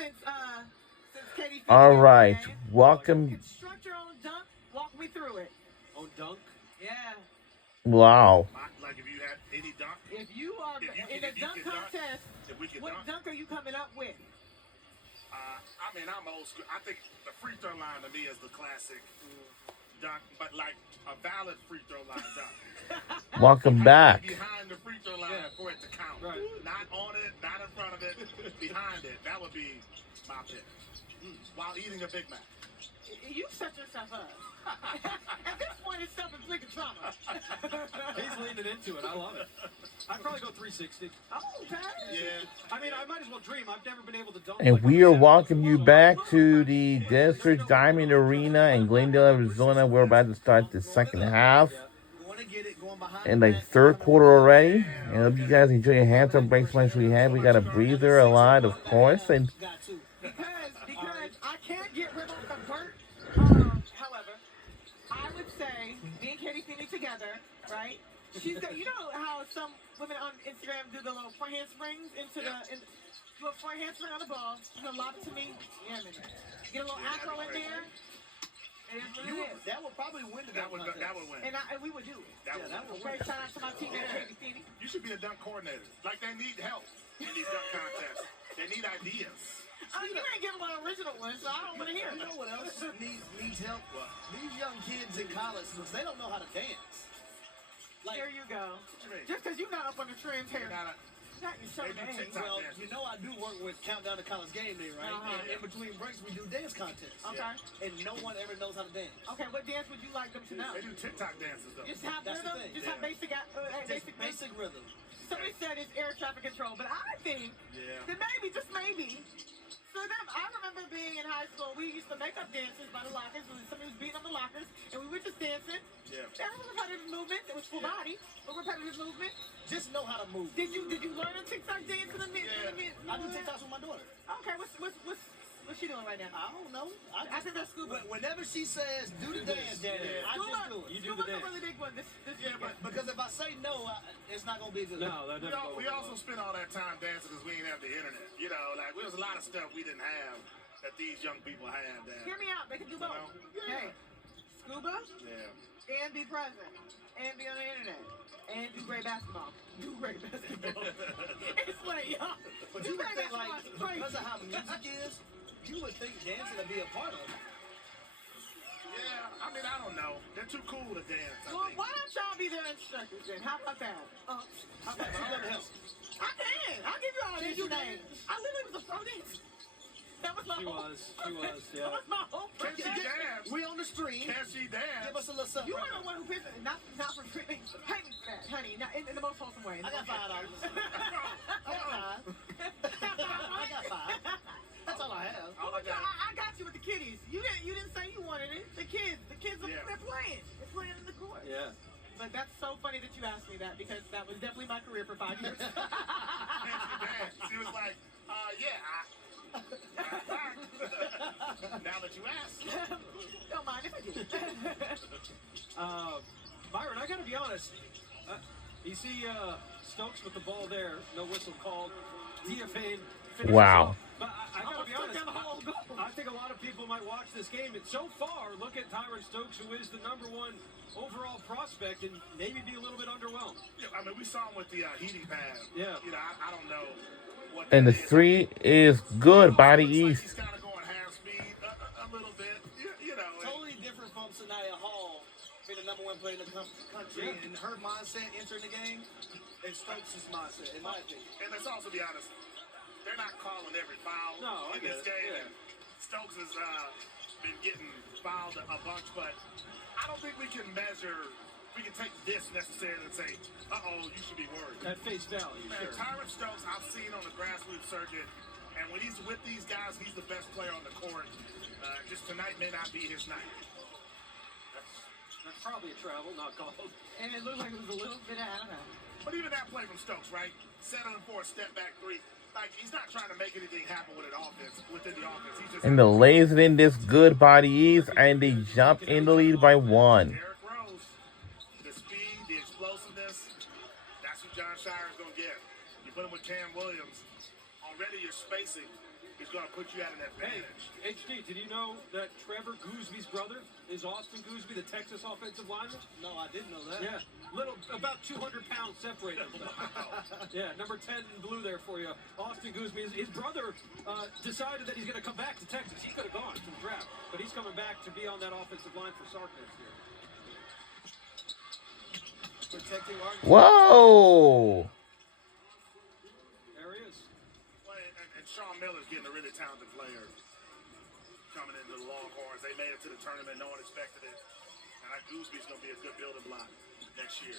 since Katie. All right, welcome. Construct your own dunk. Walk me through it. Oh, dunk? Yeah. Wow. Like if you had any dunk, If you are in a dunk contest, if we could what dunk, dunk are you coming up with? I mean, I'm old school. I think the free throw line to me is the classic dunk, but like a valid free throw line dunk. Welcome back. Behind the free throw line for it to count. Right. Not on it, not in front of it, behind it. That would be my pick. While eating a Big Mac. You set yourself up. At this point, it's self-inflicted trauma. He's leaning into it. I love it. I'd probably go 360. Oh, okay. Yeah. I mean, I might as well dream. I've never been able to dunk. And like we a are man. welcoming you back to the Desert Diamond Arena in Glendale, Arizona. We're about to start the second half in the third quarter already. And I hope you guys enjoy your halftime breaks much we have. We got a breather, a lot, of course. And Because I can't get rid of the Burt. However, I would say me and Katie Feeney together, right? She's got, you know how some women on Instagram do the little front handsprings into the, do a front handspring on the ball. You know, lob it to me. Yeah, man. Get a little acro in there. That would probably win the dunk contest. That would win. And we would do it. That would win. Okay, shout out to my teammate Katie Feeney. You should be a dunk coordinator. Like they need help in these dunk contests. They need ideas. You ain't giving my original one, so I don't want to hear it. You know what else needs help? These young kids in college, because they don't know how to dance. There you go. Just because you're not up on the trends here. Not your show game. Well, you know I do work with Countdown to College Game Day, right? And in between breaks, we do dance contests. Okay. And no one ever knows how to dance. Okay, what dance would you like them to know? They do TikTok dances though. Just have That's the rhythm. thing. Just have Basic rhythm. Somebody said it's air traffic control, but I think that maybe, just maybe, for them, I remember being in high school, we used to make up dances by the lockers. Somebody was beating up the lockers, and we were just dancing. Yeah. There was repetitive movement. It was full body, but repetitive movement. Just know how to move. Did you learn a TikTok dance in the mid? I do TikToks with my daughter. Okay, what's she doing right now? I don't know. I think that's scuba. Whenever she says, do the dance, Daddy, I just do it. You do the dance. Scuba's a really big one. This But because if I say no, it's not going to be good. No, that doesn't go We well. also spent all that time dancing because we didn't have the internet. You know, like there was a lot of stuff we didn't have that these young people have. That, Hear me out. They can do both. Hey, scuba and be present and be on the internet and do great basketball. Do great basketball. It's like, y'all. But you would think, like, because of how music is, you would think dancing would be a part of it. Yeah, I mean, I don't know. They're too cool to dance. Well, why don't y'all be their instructors then? How about that? How about you help? I can. I'll give you all these names. I literally was a pro dancer. That was my She whole. was, yeah. That was my whole. Can she dance? We on the stream. Can she dance? Give us a little something. You are the one who pissed it. Not for free. Pay me for that, honey. Not in the most wholesome way. I got $5. I got $5. That's all I have. I got you with the kiddies. You didn't say you wanted it. The kids they're playing. They're playing in the court. Yeah. But that's so funny that you asked me that because that was definitely my career for 5 years. Can she dance? She was like, now that you ask. Don't mind if I do. Byron, I gotta be honest. You see Stokes with the ball there, no whistle called. DFA finishes Wow. off. But I gotta be honest. I think a lot of people might watch this game and so far look at Tyron Stokes, who is the #1 overall prospect, and maybe be a little bit underwhelmed. Yeah, I mean, we saw him with the heating pad. Yeah. You know, I don't know what. and the three is good by the Looks like East. he's kind of going half speed a little bit. You know. Totally different from Sanaya Hall, being the #1 player in the country, and her mindset entering the game, and Stokes' mindset, in my opinion. And let's also be honest, they're not calling every foul in this game. Yeah. And Stokes has been getting fouled a bunch, but I don't think we can take this necessarily and say, you should be worried. At face value, Man, sure. Tyron Stokes, I've seen on the grassroots circuit, and when he's with these guys, he's the best player on the court. Just tonight may not be his night. That's probably a travel, not called. And it looked like it was a little bit, I don't know. But even that play from Stokes, right? Settling for a step back three. Like, he's not trying to make anything happen with an offense, within the offense. He's just And the lays it in this good by the East, and they jump in the lead by 1. Derrick Rose, the speed, the explosiveness, that's what John Shire is going to get. You put him with Cam Williams, already you're spacing is going to put you at an Hey, advantage. HD, did you know that Trevor Goosby's brother is Austin Goosby, the Texas offensive lineman? No, I didn't know that. Yeah, about 200 pounds separated. Yeah, number 10 in blue there for you. Austin Goosby. His brother decided that he's going to come back to Texas. He could have gone to the draft, but he's coming back to be on that offensive line for Sark next year. Protecting our Whoa! There he is. Well, and Sean Miller's getting a really talented player coming into the Longhorns. They made it to the tournament. No one expected it. And Goosby's going to be a good building block next year.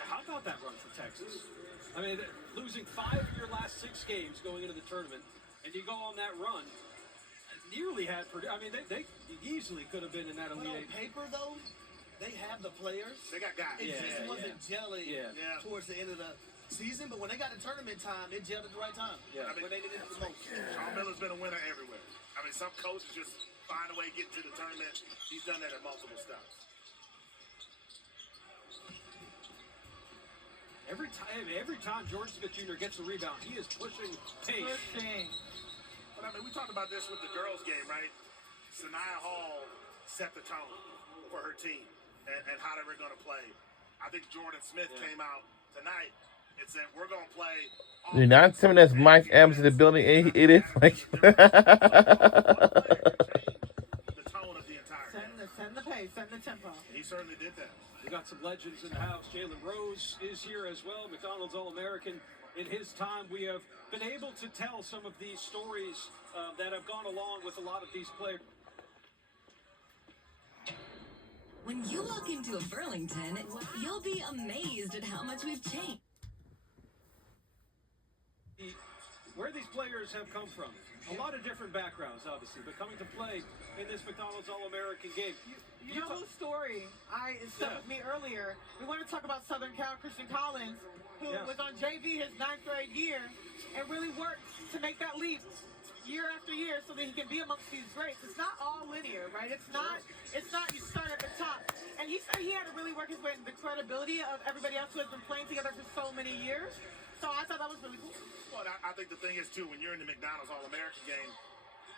Now, how about that run for Texas? I mean, losing 5 of your last 6 games going into the tournament, and you go on that run, nearly had Purdue. I mean, they easily could have been in that But Elite on Eight. paper, though, they have the players. They got guys. It Yeah, just wasn't gelling Yeah. Yeah. towards the end of the season, but when they got to tournament time, it gelled at the right time. Yeah. I mean, When they needed the most. Sean Miller's been a winner everywhere. I mean, some coaches just find a way to get to the tournament. He's done that at multiple stops. Every time George Smith Jr. gets a rebound, he is pushing pace. Pushing. But I mean, we talked about this with the girls' game, right? Sanaya Hall set the tone for her team and how they were going to play. I think Jordan Smith came out tonight and said, "We're going to play." You're not saying that's Mike Evans in the building. It is like. The tone of the entire game. Send the pace, send the tempo. He certainly did that. We got some legends in the house. Jalen Rose is here as well. McDonald's All-American. In his time, we have been able to tell some of these stories that have gone along with a lot of these players. When you walk into a Burlington, you'll be amazed at how much we've changed. Where these players have come from. A lot of different backgrounds, obviously, but coming to play in this McDonald's All-American game. You know whose story is stuck with me earlier? We want to talk about Southern Cal Christian Collins, who was on JV his 9th grade year and really worked to make that leap year after year so that he can be amongst these greats. It's not all linear, right? It's not you start at the top. And he said he had to really work his way into the credibility of everybody else who has been playing together for so many years. So I thought that was really cool. Well, I think the thing is, too, when you're in the McDonald's All-American game,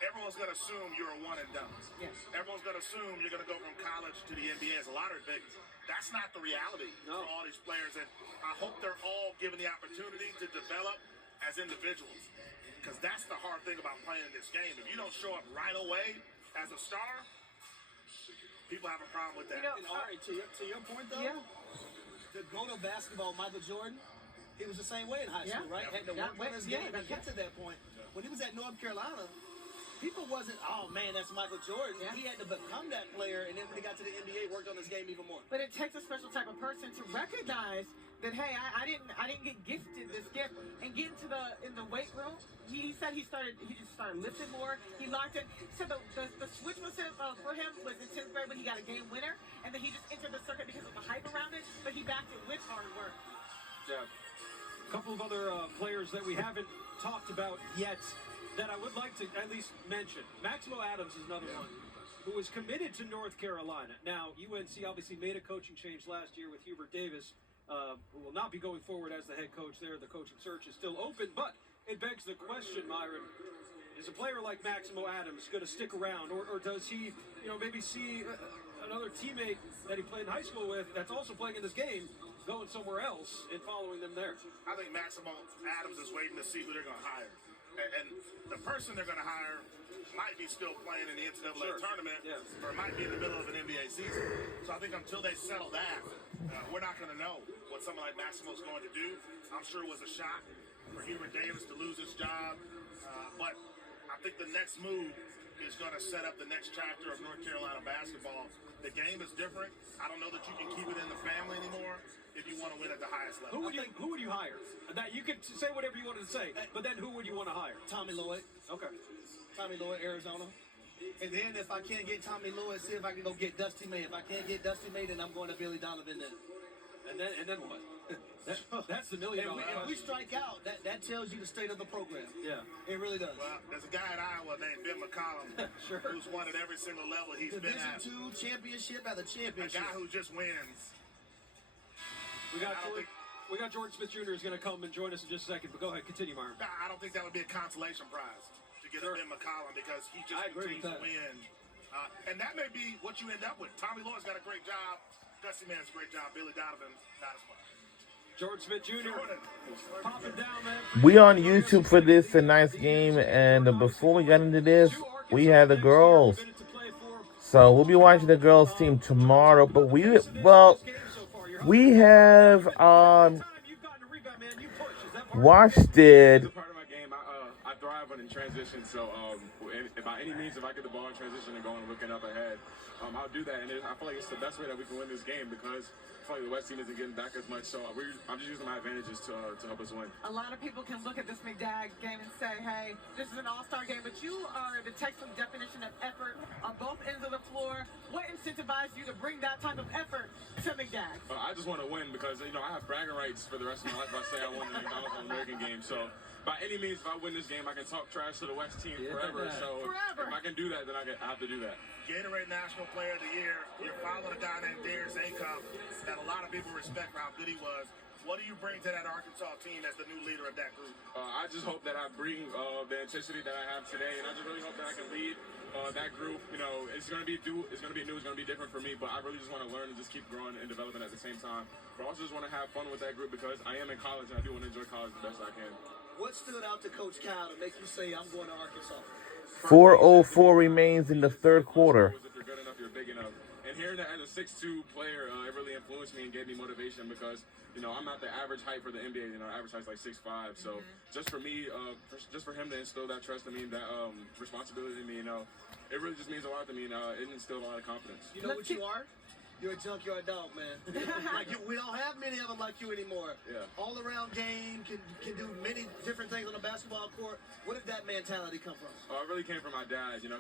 everyone's going to assume you're a one and done. Yes. Everyone's going to assume you're going to go from college to the NBA as a lottery pick. That's not the reality for all these players. And I hope they're all given the opportunity to develop as individuals. Because that's the hard thing about playing in this game. If you don't show up right away as a star, people have a problem with that. And Ari, to your point, though, the GOAT of basketball, Michael Jordan, he was the same way in high school, right? Had to work on his game to get to that point. When he was at North Carolina, people wasn't, oh man, that's Michael Jordan. He had to become that player, and then when he got to the NBA, worked on his game even more. But it takes a special type of person to recognize that, hey, I didn't get gifted this gift and get into the weight room. He said he just started lifting more. He locked in. He said the switch was for him was in 10th grade when he got a game winner, and then he just entered the circuit because of the hype around it. But he backed it with hard work. Yeah. A couple of other players that we haven't talked about yet that I would like to at least mention. Maximo Adams is another one who was committed to North Carolina. Now, UNC obviously made a coaching change last year with Hubert Davis, who will not be going forward as the head coach there. The coaching search is still open, but it begs the question, Myron, is a player like Maximo Adams going to stick around, or does he, maybe see another teammate that he played in high school with that's also playing in this game going somewhere else and following them there? I think Maximo Adams is waiting to see who they're going to hire. And the person they're going to hire might be still playing in the NCAA tournament, or might be in the middle of an NBA season. So I think until they settle that, we're not going to know what someone like Maximo is going to do. I'm sure it was a shock for Hubert Davis to lose his job, but I think the next move is going to set up the next chapter of North Carolina basketball. The game is different. I don't know that you can keep it in the family anymore if you want to win at the highest level. Who would you hire? That you could say whatever you wanted to say, but then who would you want to hire? Tommy Lloyd. Okay. Tommy Lloyd, Arizona. And then if I can't get Tommy Lloyd, see if I can go get Dusty May. If I can't get Dusty May, then I'm going to Billy Donovan then. And then what? That's the $1 million question. If we strike out, that tells you the state of the program. Yeah. It really does. Well, there's a guy at Iowa named Ben McCollum who's won at every single level he's been at. Division II championship at the A championship. guy who just wins. We got I don't think We got Jordan Smith Jr. is going to come and join us in just a second, but go ahead, continue, Myron. I don't think that would be a consolation prize to get a Ben McCollum because he just continues to win. And that may be what you end up with. Tommy Lloyd's got a great job. Dusty Mann's a great job. Billy Donovan, not as much. Jordan Smith Jr. popping down, man. We on YouTube for this tonight's game, and before we got into this, we had the girls. So we'll be watching the girls team tomorrow. But we have watched it. Part of my game, I thrive on in transition. So by any means, if I get the ball in transition and going and looking up ahead, I'll do that. And I feel like it's the best way that we can win this game because I feel like the West team isn't getting back as much. So I'm just using my advantages to help us win. A lot of people can look at this McDag game and say, hey, this is an all-star game, but you are the textbook definition of effort on both ends of the floor. What incentivized you to bring that type of effort to McDag? I just want to win because, I have bragging rights for the rest of my life if I say I won the McDonald's All-American game. So by any means, if I win this game, I can talk trash to the West team forever. So if I can do that, then I have to do that. Gatorade National Player of the Year. You're following a guy named Darius Acom that a lot of people respect for how good he was. What do you bring to that Arkansas team as the new leader of that group? I just hope that I bring the intensity that I have today, and I just really hope that I can lead that group. It's going to be new, it's going to be different for me, but I really just want to learn and just keep growing and developing at the same time. But I also just want to have fun with that group because I am in college and I do want to enjoy college the best I can. What stood out to Coach Cal to make you say, I'm going to Arkansas? 4:04 remains in the third quarter. If you're good enough, you're big enough. And hearing that as a 6'2" player, it really influenced me and gave me motivation because, I'm not the average height for the NBA. Average height's like 6'5". So just for me, just for him to instill that trust in me, that responsibility in me, it really just means a lot to me. And it instilled a lot of confidence. You know what you are? You're a junkyard dog, man. We don't have many of them like you anymore. Yeah. All-around game, can do many different things on the basketball court. Where did that mentality come from? It really came from my dad. He,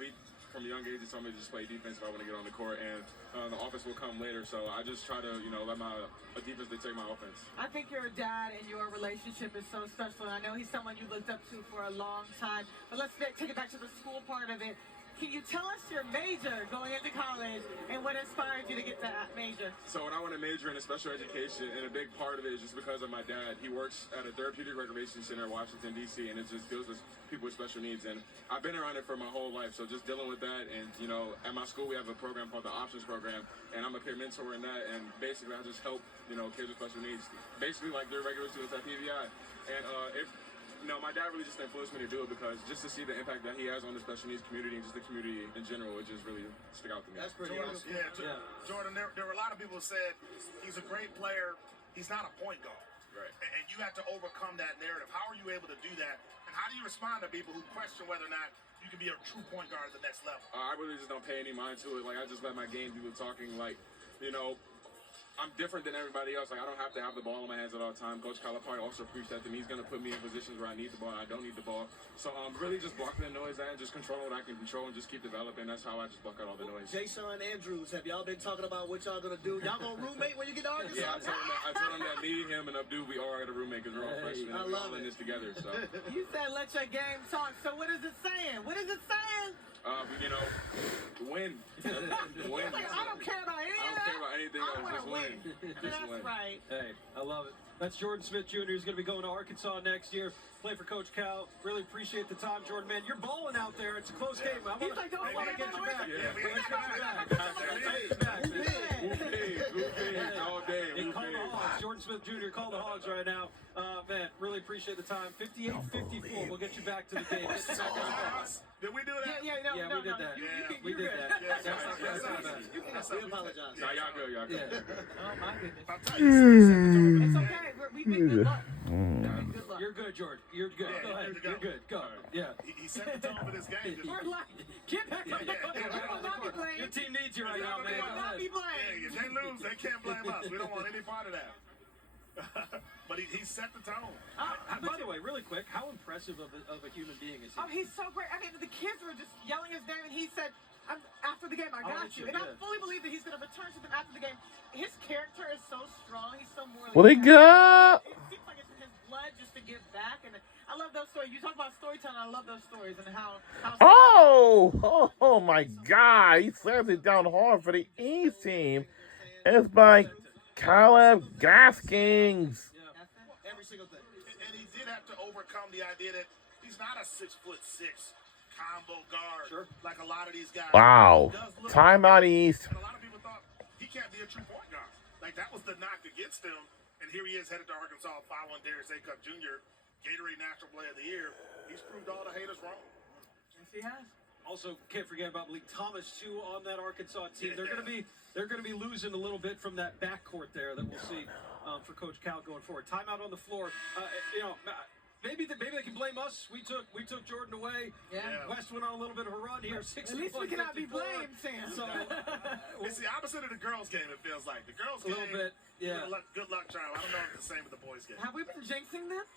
from a young age, he told me to just play defense if I want to get on the court, and the offense will come later. So I just try to, let my defense dictate my offense. I think your dad and your relationship is so special, and I know he's someone you looked up to for a long time. But let's take it back to the school part of it. Can you tell us your major going into college and what inspired you to get that major? So when I want to major in special education, and a big part of it is just because of my dad. He works at a therapeutic recreation center in Washington, D.C., and it just deals with people with special needs. And I've been around it for my whole life, so just dealing with that. And, at my school we have a program called the Options Program, and I'm a peer mentor in that. And basically I just help, kids with special needs, basically like their regular students at PVI. And my dad really just influenced me to do it because just to see the impact that he has on the special needs community and just the community in general, it just really stuck out to me. That's pretty awesome. Jordan, there were a lot of people who said he's a great player. He's not a point guard. Right. And you have to overcome that narrative. How are you able to do that? And how do you respond to people who question whether or not you can be a true point guard at the next level? I really just don't pay any mind to it. I just let my game do the talking. I'm different than everybody else. I don't have to have the ball in my hands at all times. Coach Calipari also preached that to me. He's going to put me in positions where I need the ball and I don't need the ball. So really just blocking the noise and just control what I can control and just keep developing. That's how I just block out all the noise. Jason Andrews, have y'all been talking about what y'all going to do? Y'all going to roommate when you get to Arkansas? Yeah, I told him that me, him, and Abdul, we all got a roommate because we're all freshmen. I We're love all in this together. So You said let your game talk. So what is it saying? What is it saying? win. Win. I don't care about any of that. I don't care about anything I else. wanna Just win. Just That's win. right. Hey, I love it. That's Jordan Smith Jr. He's going to be going to Arkansas next year. Play for Coach Cal. Really appreciate the time, Jordan. Man, you're balling out there. It's a close game. I He's like, don't want to get you back. Yeah. All day. Hey, call the Hogs. Jordan Smith Jr. Call the Hogs right now. Man, really appreciate the time. 58-54. We'll get you back to the game. Did we do that? Yeah, we did that. We did that. We apologize. Nah, y'all good. Y'all good. Oh my goodness. I'll tell you, It's okay. We've been good luck. Good luck. You're good, Jordan. You're good. Go ahead. You're good. Go. Yeah. he set the tone for this game. We're lucky. Get back on the court. We will not be blamed. Your team needs you right now, We man. will Go not ahead. be Hey, blamed. if they lose, they can't blame us. We don't want any part of that. But he set the tone. By the way, really quick, how impressive of a human being is he? Oh, he's so great. I mean, the kids were just yelling his name, and he said, after the game, I got you. And I fully believe that he's going to return to them after the game. His character is so strong. He's so morally What they got? It seems like it's in his blood just to give back. And I love those stories. You talk about storytelling. I love those stories and how Oh my God. He slams it down hard for the East team. It's by Caleb Gaskins. That's overcome the idea that he's not a 6'6" combo guard like a lot of these guys. Wow. Timeout East. And a lot of people thought he can't be a true point guard. Like, that was the knock against him. And here he is headed to Arkansas following Darius Acuff Jr., Gatorade National Player of the Year. He's proved all the haters wrong. Yes, he has. Also, can't forget about Malik Thomas too on that Arkansas team. They're gonna be losing a little bit from that backcourt there that we'll see for Coach Cal going forward. Timeout on the floor. Maybe they can blame us. We took Jordan away. Yeah. West went on a little bit of a run here. At least we cannot be blamed, Sam. So It's the opposite of the girls' game. It feels like the girls' a game. little bit, yeah. Good luck, child. I don't know if it's the same with the boys' game. Have we been jinxing them?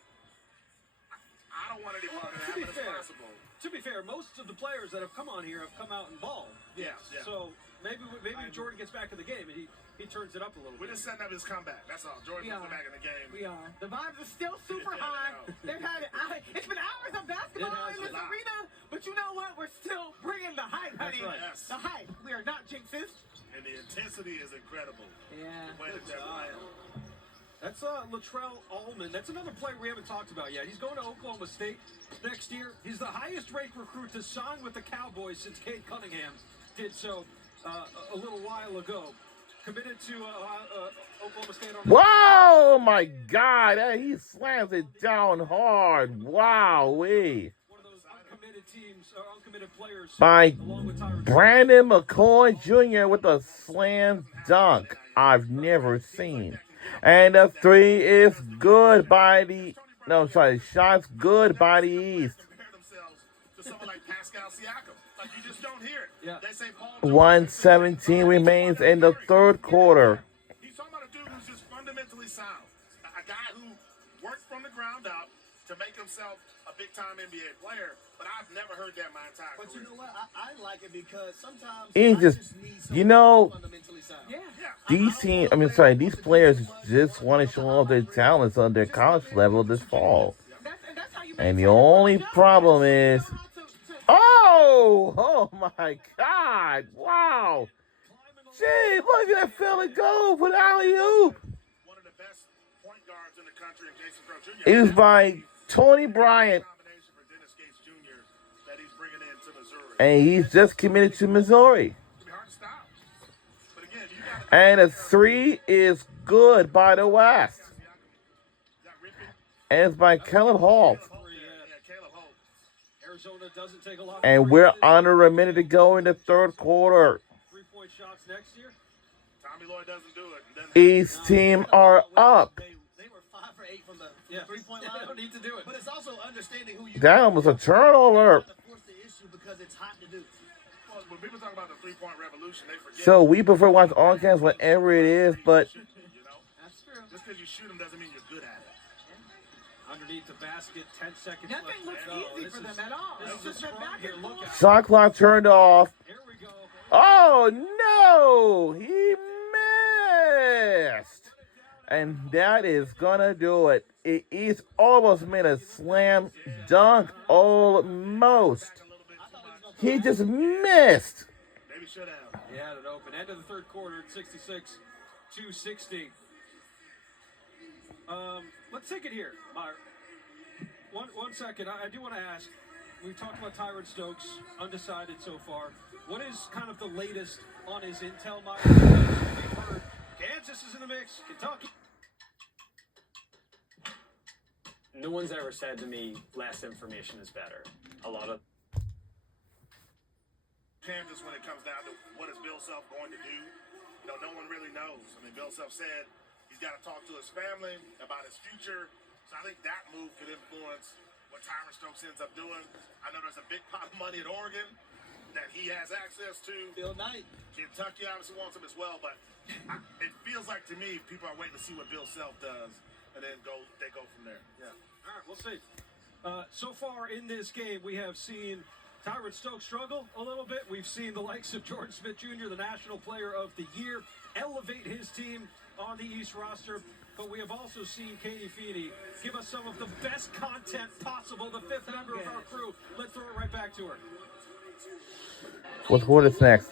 I don't want any part of that, to be but fair, it's possible. To be fair, most of the players that have come on here have come out and balled. Yeah. So maybe Jordan gets back in the game and he turns it up a little We're bit. just setting up his comeback. That's all. Jordan's We back in the game. We are. The vibes are still super high. They've had it's been hours of basketball in this arena, but you know what? We're still bringing the hype, honey. right. Yes. The hype. We are not jinxes. And the intensity is incredible. Yeah. The way that they're playing. That's Latrell Allman. That's another player we haven't talked about yet. He's going to Oklahoma State next year. He's the highest-ranked recruit to sign with the Cowboys since Cade Cunningham did so a little while ago. Committed to Oklahoma State. Whoa, my God. He slams it down hard. Wow. One of those uncommitted teams, or uncommitted players. By along with Tyron Brandon McCoy Jr. with a slam dunk I've never seen. And the three is good by the... No, sorry. Shot's good by the East. Compare themselves to someone like Pascal Siakam. Like, you just don't hear it. Yeah. They say Paul George. 1:17 remains in the third quarter. He's talking about a dude who's just fundamentally sound. A guy who worked from the ground up to make himself a big-time NBA player. But I've never heard that my entire But career. you know what? I like it because sometimes He I just- need you someone know, who's fundamentally sound. Yeah. These players just want to show off their talents on their college level this fall. That's how you And the maintain only justice. problem is, You know how to- oh my God, wow. Gee, look at that fella go for the alley-oop. One of the best point guards in the country, and Jason Crow Jr. It was by Tony Bryant, Combination for Dennis Gates Jr. that he's bringing into Missouri. and he's just committed to Missouri. It's gonna be hard to stop. But again, you got And a three is good by the West. Is that ripping? And it's by Caleb Hall. Yeah, Caleb Holt. Arizona doesn't take a lot. And we're under a minute to go in the third quarter. 3-point shots next year. Tommy Lloyd doesn't do it. East team are up. They were 5 for 8 from the Yeah. three-point They line. don't need to do it. But it's also understanding who you That was a turnover. to force the issue because it's hot to do. Well, when people talk about the three-point revolution, they forget. So we prefer to watch all games whatever it is, but You know? That's true. Just because you shoot them doesn't mean you're good at it. Underneath the basket, 10 seconds Nothing left. looks No, easy this for is- them at all. this It's is a just a scrum back here. and Look forth. out. shot clock turned off. Here we go. Oh no, he missed. And that is gonna do it. He's almost made a slam dunk, almost. He just missed. Maybe should have. He had it open. End of the third quarter at 66-60. Let's take it here, Meyer. One second. I do want to ask. We've talked about Tyron Stokes, undecided so far. What is kind of the latest on his intel, Meyer? We've heard Kansas is in the mix, Kentucky. No one's ever said to me, less information is better. A lot of Kansas, when it comes down to what is Bill Self going to do, you know, no one really knows. I mean, Bill Self said he's got to talk to his family about his future. So I think that move could influence what Tyron Stokes ends up doing. I know there's a big pot of money at Oregon that he has access to. Bill Knight. Kentucky obviously wants him as well, but it feels like to me people are waiting to see what Bill Self does, and then they go from there. Yeah. All right, we'll see. So far in this game, we have seen Tyron Stokes struggle a little bit. We've seen the likes of Jordan Smith Jr., the National Player of the Year, elevate his team on the East roster. But we have also seen Katie Feeney give us some of the best content possible, the fifth member of our crew. Let's throw it right back to her. What is next?